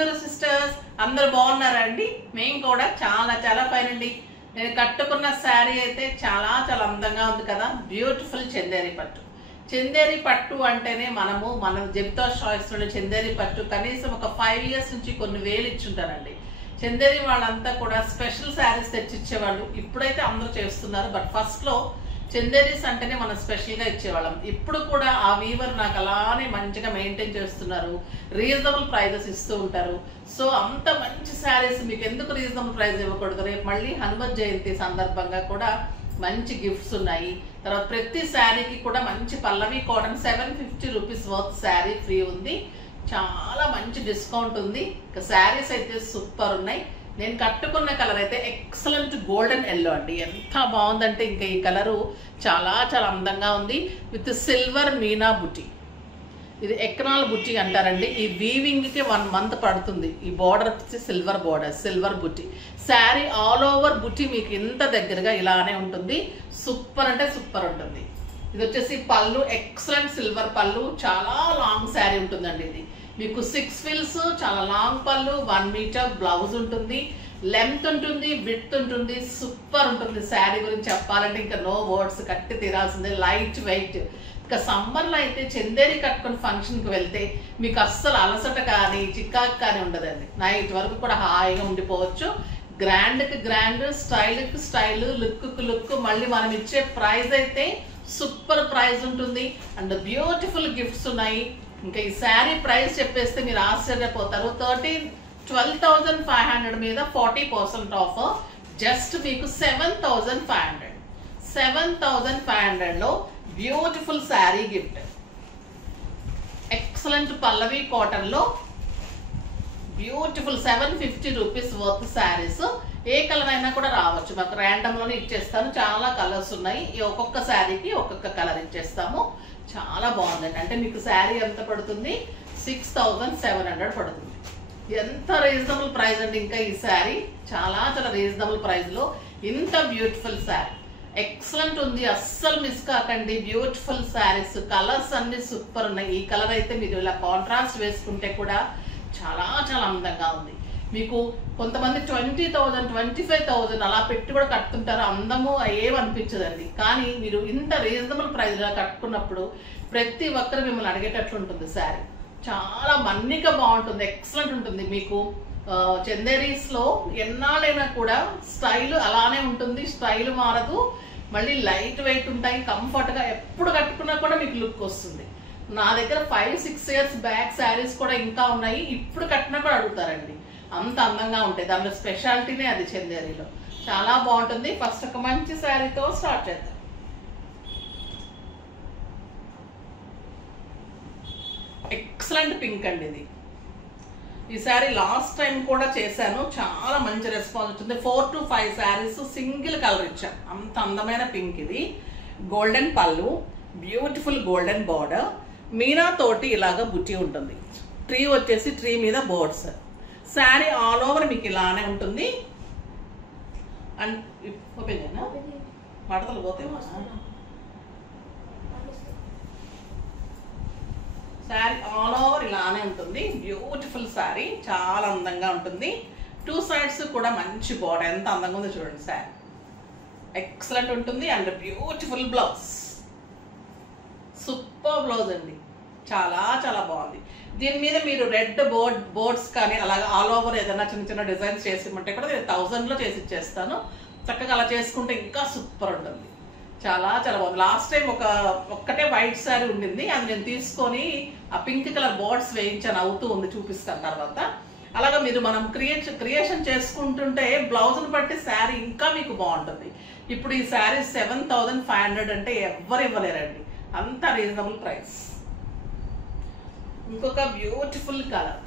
Guntur sisters అందరూ బాగున్నారా అండి? మేము కూడా చాలా చాలా ఫైన్ అండి. నేను కట్టుకున్న శారీ అయితే చాలా చాలా అందంగా ఉంది కదా. బ్యూటిఫుల్ చందేరి పట్టు. చందేరి పట్టు అంటేనే మన జెప్టో చాయిస్ లో చందేరి పట్టు కనీసం ఒక 5 years నుంచి కొన్ని వేలు ఇచ్చుంటారండి. చందేరి వాళ్ళంతా కూడా స్పెషల్ శారీస్ తెచ్చిచ్చేవాళ్ళు. ఇప్పుడైతే అందరూ చేస్తున్నారు, బట్ ఫస్ట్ లో చందేరీస్ అంటేనే మనం స్పెషల్ గా ఇచ్చేవాళ్ళం. ఇప్పుడు కూడా ఆ వీవర్ నాకు అలానే మంచిగా మెయింటైన్ చేస్తున్నారు, రీజనబుల్ ప్రైజెస్ ఇస్తూ ఉంటారు. సో అంత మంచి శారీస్ మీకు ఎందుకు రీజనబుల్ ప్రైస్ ఇవ్వకూడదు? రేపు మళ్ళీ హనుమత్ జయంతి సందర్భంగా కూడా మంచి గిఫ్ట్స్ ఉన్నాయి. తర్వాత ప్రతి శారీకి కూడా మంచి Pallavi cotton 750 rupees worth sari free ఉంది. చాలా మంచి డిస్కౌంట్ ఉంది. ఇక శారీస్ అయితే సూపర్ ఉన్నాయి. నేను కట్టుకున్న కలర్ అయితే ఎక్సలెంట్ గోల్డెన్ ఎల్లో అండి. ఎంత బాగుందంటే ఇంకా ఈ కలరు చాలా చాలా అందంగా ఉంది. విత్ సిల్వర్ మీనా బుటీ. ఇది ఎకనాల్ బుటీ అంటారండి. ఈ వీవింగ్ కి 1 month పడుతుంది. ఈ బార్డర్ వచ్చి సిల్వర్ బార్డర్, సిల్వర్ బుటీ. శారీ ఆల్ ఓవర్ బుటీ మీకు ఇంత దగ్గరగా ఇలానే ఉంటుంది. సూపర్ అంటే సూపర్ ఉంటుంది. ఇది వచ్చేసి పళ్ళు, ఎక్సలెంట్ సిల్వర్ పళ్ళు. చాలా లాంగ్ శారీ ఉంటుందండి. ఇది మీకు 6 frills, చాలా లాంగ్ పళ్ళు, 1 meter బ్లౌజ్ ఉంటుంది, లెంత్ ఉంటుంది, విడ్త్ ఉంటుంది. సూపర్ ఉంటుంది. శారీ గురించి చెప్పాలంటే ఇంకా నో వర్డ్స్, కట్టి తీరాల్సిందే. Light weight. ఇంకా సమ్మర్ లో అయితే చందేరి కట్టుకుని ఫంక్షన్ కి వెళ్తే మీకు అస్సలు అలసట కానీ చిక్కాకు కానీ ఉండదండి. నైట్ వరకు కూడా హాయిగా ఉండిపోవచ్చు. గ్రాండ్ కి గ్రాండ్, స్టైల్ కి స్టైల్, లుక్ కి లుక్. మళ్ళీ మనం ఇచ్చే ప్రైస్ అయితే సూపర్ ప్రైస్ ఉంటుంది. అండ్ బ్యూటిఫుల్ గిఫ్ట్స్ ఉన్నాయి. ఇంకా ఈ శారీ ప్రైస్ చెప్పేస్తే మీరు ఆశ్చర్యపోతారు. 12,500 మీద 40% ఆఫర్. జస్ట్ మీకు 7,500. 7,500 లో బ్యూటిఫుల్ శారీ గిఫ్ట్. ఎక్సలెంట్ పల్లవి కాటన్ లో బ్యూటిఫుల్ 750 రూపీస్ వర్త్ శారీస్. ఏ కలర్ అయినా కూడా రావచ్చు. మాకు ర్యాండమ్ లోనే ఇచ్చేస్తాను. చాలా కలర్స్ ఉన్నాయి. ఒక్కొక్క శారీకి ఒక్కొక్క కలర్ ఇచ్చేస్తాము. చాలా బాగుందండి. అంటే మీకు శారీ ఎంత పడుతుంది? 6,700 పడుతుంది. ఎంత రీజనబుల్ ప్రైస్ అండి. ఇంకా ఈ శారీ చాలా చాలా రీజనబుల్ ప్రైస్ లో ఇంత బ్యూటిఫుల్ శారీ ఎక్సలెంట్ ఉంది. అస్సలు మిస్ కాకండి. బ్యూటిఫుల్ శారీస్, కలర్స్ అన్ని సూపర్ ఉన్నాయి. ఈ కలర్ అయితే మీరు ఇలా కాంట్రాస్ట్ వేసుకుంటే కూడా చాలా చాలా అందంగా ఉంది. మీకు కొంతమంది 20,000, 25,000 అలా పెట్టి కూడా కట్టుకుంటారు. అందము ఏమనిపించదండి. కానీ మీరు ఇంత రీజనబుల్ ప్రైస్ గా కట్టుకున్నప్పుడు ప్రతి ఒక్కరు మిమ్మల్ని అడిగేటట్లు ఉంటుంది. శారీ చాలా మన్నిక బాగుంటుంది, ఎక్సలెంట్ ఉంటుంది. మీకు చందేరీస్ లో ఎన్నాళ్ళైనా కూడా స్టైల్ అలానే ఉంటుంది. స్టైల్ మారదు. మళ్ళీ లైట్ వెయిట్ ఉంటాయి. కంఫర్ట్ గా ఎప్పుడు కట్టుకున్నా కూడా మీకు లుక్ వస్తుంది. నా దగ్గర 5-6 years బ్యాక్ శారీస్ కూడా ఇంకా ఉన్నాయి. ఇప్పుడు కట్టినా కూడా అడుగుతారండి. అంత అందంగా ఉంటాయి. దానిలో స్పెషాలిటీనే అది. చందేరిలో చాలా బాగుంటుంది. ఫస్ట్ ఒక మంచి శారీతో స్టార్ట్ చేద్దాం. ఎక్సలెంట్ పింక్ అండి ఇది. ఈ శారీ లాస్ట్ టైం కూడా చేశాను. చాలా మంచి రెస్పాన్స్ వచ్చింది. 4 to 5 శారీస్ సింగిల్ కలర్ ఇచ్చాను. అంత అందమైన పింక్ ఇది. గోల్డెన్ పళ్ళు, బ్యూటిఫుల్ గోల్డెన్ బార్డర్, మీనా తోటి ఇలాగా బుట్టి ఉంటుంది. ట్రీ వచ్చేసి ట్రీ మీద బోర్డ్స్. శారీ ఆల్ ఓవర్ మీకు ఇలానే ఉంటుంది. అండ్ ఓపెన్ చేయనా? మడతలు పోతే శారీ ఆల్ ఓవర్ ఇలానే ఉంటుంది. బ్యూటిఫుల్ శారీ, చాలా అందంగా ఉంటుంది. 2 sides కూడా మంచి బార్డర్. ఎంత అందంగా ఉందో చూడండి. శారీ ఎక్సలెంట్ ఉంటుంది. And beautiful blouse, super blouse అండి. చాలా చాలా బాగుంది. దీని మీద మీరు రెడ్ బోర్డ్స్ కానీ అలాగా ఆల్ ఓవర్ ఏదైనా చిన్న చిన్న డిజైన్స్ చేసి ఇవ్వమంటే కూడా నేను 1000 లో చేసి ఇచ్చేస్తాను. చక్కగా అలా చేసుకుంటే ఇంకా సూపర్ ఉంటుంది. చాలా చాలా బాగుంది. లాస్ట్ టైం ఒక్కటే వైట్ శారీ ఉండింది. అది నేను తీసుకొని ఆ పింక్ కలర్ బోర్డ్స్ వేయించాను. అవుతూ ఉంది, చూపిస్తాను తర్వాత. అలాగా మీరు మనం క్రియేషన్ చేసుకుంటుంటే బ్లౌజ్ని బట్టి శారీ ఇంకా మీకు బాగుంటుంది. ఇప్పుడు ఈ శారీ 7,500 అంటే ఎవ్వరు ఇవ్వలేరండి. అంత రీజనబుల్ ప్రైస్. ఇంకొక beautiful colour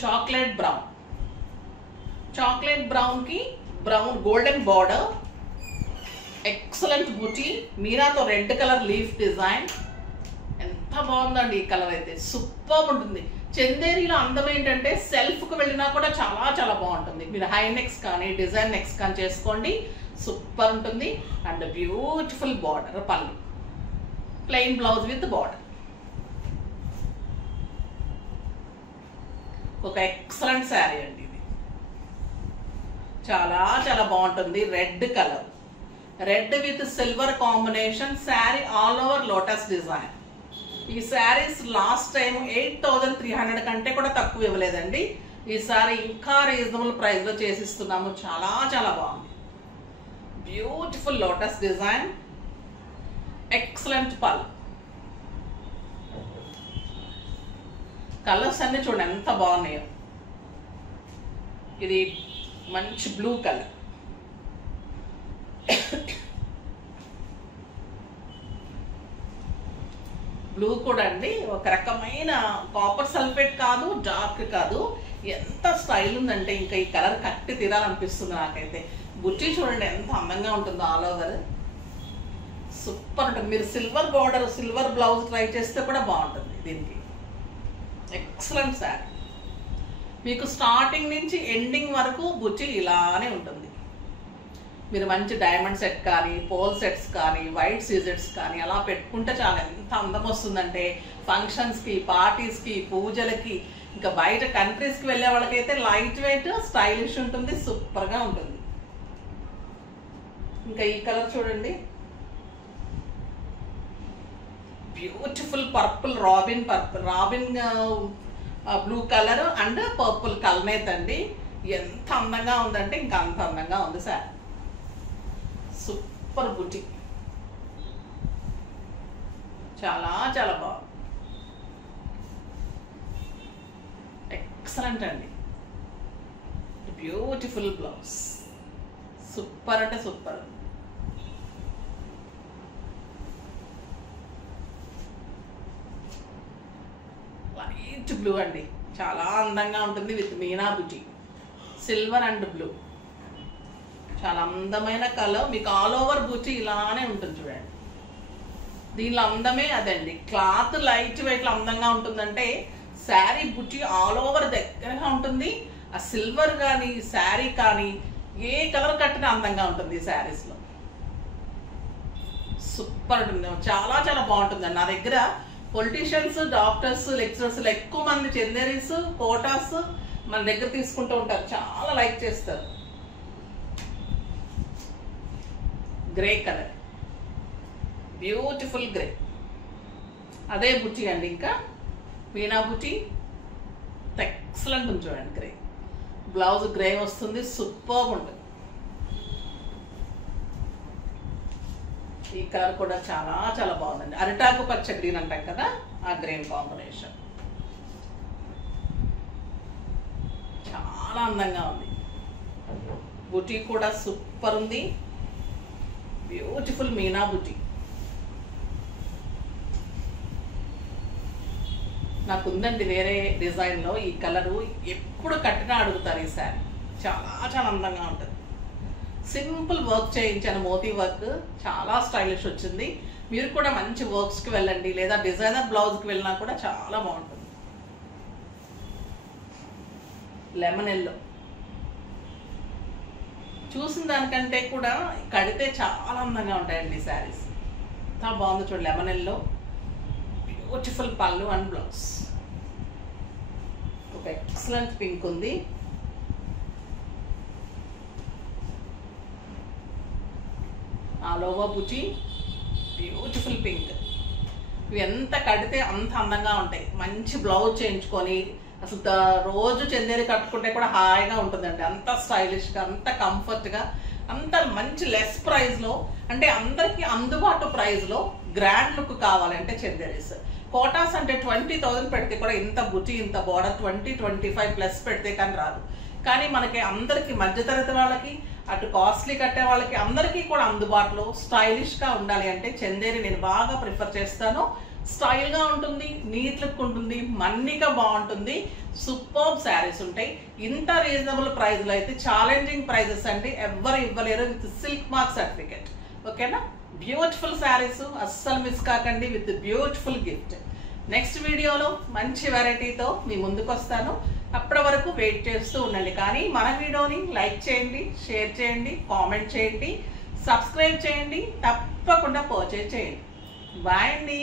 chocolate brown. Chocolate brown కి బ్రౌన్ గోల్డెన్ బార్డర్, ఎక్సలెంట్ బుటీ, మీనాతో రెడ్ కలర్ లీఫ్ డిజైన్. ఎంత బాగుందండి ఈ కలర్ అయితే. సూపర్ ఉంటుంది. చందేరిలో అందం ఏంటంటే సెల్ఫ్ కు వెళ్ళినా కూడా చాలా చాలా బాగుంటుంది. మీరు హై నెక్స్ కానీ డిజైన్ నెక్స్ కానీ చేసుకోండి. సూపర్ ఉంటుంది. అండ్ బ్యూటిఫుల్ బార్డర్ పళ్ళు, ప్లెయిన్ బ్లౌజ్ విత్ బార్డర్. ఒక ఎక్సలెంట్ శారీ అండి ఇది. చాలా చాలా బాగుంటుంది. Red colour, red with silver combination sari, all over lotus design. ఈ శారీస్ లాస్ట్ టైం 8,300 కంటే కూడా తక్కువ ఇవ్వలేదండి. ఈసారి ఇంకా రీజనబుల్ ప్రైస్ లో చేసిస్తున్నాము. చాలా చాలా బాగుంది. బ్యూటిఫుల్ లోటస్ డిజైన్, ఎక్సలెంట్ పల్. కలర్స్ అన్ని చూడండి ఎంత బాగున్నాయో. ఇది మంచి బ్లూ కలర్, బ్లూ కూడా అండి ఒక రకమైన కాపర్ సల్ఫేట్ కాదు, డార్క్ కాదు. ఎంత స్టైల్ ఉందంటే ఇంకా ఈ కలర్ కట్టి తీరాలనిపిస్తుంది నాకైతే. బుట్టి చూడండి ఎంత అందంగా ఉంటుందో, ఆల్ ఓవర్ సూపర్ ఉంటుంది. మీరు silver border, silver blouse try చేస్తే కూడా బాగుంటుంది దీనికి. ఎక్సలెంట్ శారీ. మీకు స్టార్టింగ్ నుంచి ఎండింగ్ వరకు బుట్టి ఇలానే ఉంటుంది. మీరు మంచి డైమండ్ సెట్ కానీ, పోల్ సెట్స్ కానీ, వైట్ సీజెట్స్ కానీ అలా పెట్టుకుంటే చాలా ఎంత అందం వస్తుందంటే ఫంక్షన్స్కి, పార్టీస్కి, పూజలకి, ఇంకా బయట కంట్రీస్కి వెళ్ళే వాళ్ళకైతే లైట్ వెయిట్ స్టైలిష్ ఉంటుంది, సూపర్గా ఉంటుంది. ఇంకా ఈ కలర్ చూడండి, beautiful purple, robin purple, robin blue colour and purple కల్నేత్ అండి. ఎంత అందంగా ఉందంటే ఇంకా అంత అందంగా ఉంది సార్. సూపర్ బుటీ, చాలా చాలా బాగుంది. ఎక్సలెంట్ అండి. బ్యూటిఫుల్ బ్లౌజ్, సూపర్ అంటే సూపర్. లైట్ బ్లూ అండి, చాలా అందంగా ఉంటుంది. With Meena buti, silver and blue, చాలా అందమైన కలర్. మీకు ఆల్ ఓవర్ బుటీ ఇలానే ఉంటుంది చూడండి. దీనిలో అందమే అదండి, క్లాత్ లైట్ వెయిట్ అందంగా ఉంటుందంటే శారీ బుటీ ఆల్ ఓవర్ దగ్గరగా ఉంటుంది. ఆ సిల్వర్ కానీ శారీ కానీ ఏ కలర్ కట్టినా అందంగా ఉంటుంది ఈ శారీస్లో. సూపర్ ఉంటుంది, చాలా చాలా బాగుంటుందండి. నా దగ్గర పొలిటీషియన్స్, డాక్టర్స్, లెక్చరర్స్ ఎక్కువ మంది చందేరీస్, కోటాస్ మన దగ్గర తీసుకుంటూ ఉంటారు, చాలా లైక్ చేస్తారు. గ్రే కలర్, బ్యూటిఫుల్ గ్రే, అదే బుట్టి అండి. ఇంకా మీనా బుట్టి ఎక్సలెంట్ ఉంది చూడండి. గ్రే బ్లౌజ్ గ్రే వస్తుంది, సూపర్ ఉంటుంది. ఈ కలర్ కూడా చాలా చాలా బాగుందండి. అరిటాకు పచ్చ గ్రీన్ అంటాం కదా, ఆ గ్రీన్ కాంబినేషన్ చాలా అందంగా ఉంది. బుటీ కూడా సూపర్ ఉంది, బ్యూటిఫుల్ మీనా బుటీ. నాకు ఉందండి వేరే డిజైన్లో ఈ కలరు, ఎప్పుడు కట్టినా అడుగుతారు ఈ శారీ. చాలా చాలా అందంగా ఉంటుంది. సింపుల్ వర్క్ చేయించాను, మోతీ వర్క్, చాలా స్టైలిష్ వచ్చింది. మీరు కూడా మంచి వర్క్స్కి వెళ్ళండి, లేదా డిజైనర్ బ్లౌజ్కి వెళ్ళినా కూడా చాలా బాగుంటుంది. లెమన్ ఎల్లో చూసిన దానికంటే కూడా కడితే చాలా అందంగా ఉంటాయండి ఈ శారీస్. చాలా బాగుంది చూడండి. లెమన్ ఎల్లో, బ్యూటిఫుల్ పళ్ళు అండ్ బ్లౌజ్. ఒక ఎక్సలెంట్ పింక్ ఉంది. ఆల్ ఓవర్ బుటీ, బ్యూటిఫుల్ పింక్. ఇవి ఎంత కడితే అంత అందంగా ఉంటాయి. మంచి బ్లౌజ్ చేయించుకొని అసలు రోజు చందేరి కట్టుకుంటే కూడా హాయిగా ఉంటుందండి. అంత స్టైలిష్గా, అంత కంఫర్ట్గా, అంత మంచి లెస్ ప్రైస్లో, అంటే అందరికీ అందుబాటు ప్రైస్లో గ్రాండ్ లుక్ కావాలంటే చందేరీస్. కోటాస్ అంటే 20,000 పెడితే కూడా ఇంత బుటీ, ఇంత బార్డర్ 20-25 ప్లస్ పెడితే కానీ రాదు. కానీ మనకి అందరికి, మధ్యతరగతి వాళ్ళకి, అటు కాస్ట్లీ కట్టే వాళ్ళకి అందరికీ కూడా అందుబాటులో స్టైలిష్గా ఉండాలి అంటే చందేరి నేను బాగా ప్రిఫర్ చేస్తాను. స్టైల్గా ఉంటుంది, నీట్ లుక్ ఉంటుంది, మన్నిగా బాగుంటుంది, సూపర్ శారీస్ ఉంటాయి. ఇంత రీజనబుల్ ప్రైస్లో అయితే ఛాలెంజింగ్ ప్రైజెస్ అండి, ఎవ్వరు ఇవ్వలేరు. విత్ సిల్క్ మార్క్ సర్టిఫికెట్, ఓకేనా? బ్యూటిఫుల్ శారీస్ అస్సలు మిస్ కాకండి, విత్ బ్యూటిఫుల్ గిఫ్ట్. నెక్స్ట్ వీడియోలో మంచి వెరైటీతో మీ ముందుకు వస్తాను. అప్పటి వరకు వెయిట్ చేస్తూ ఉండండి. కానీ మన వీడియోని లైక్ చేయండి, షేర్ చేయండి, కామెంట్ చేయండి, సబ్స్క్రైబ్ చేయండి, తప్పకుండా పర్చేజ్ చేయండి. బాయ్ అండి.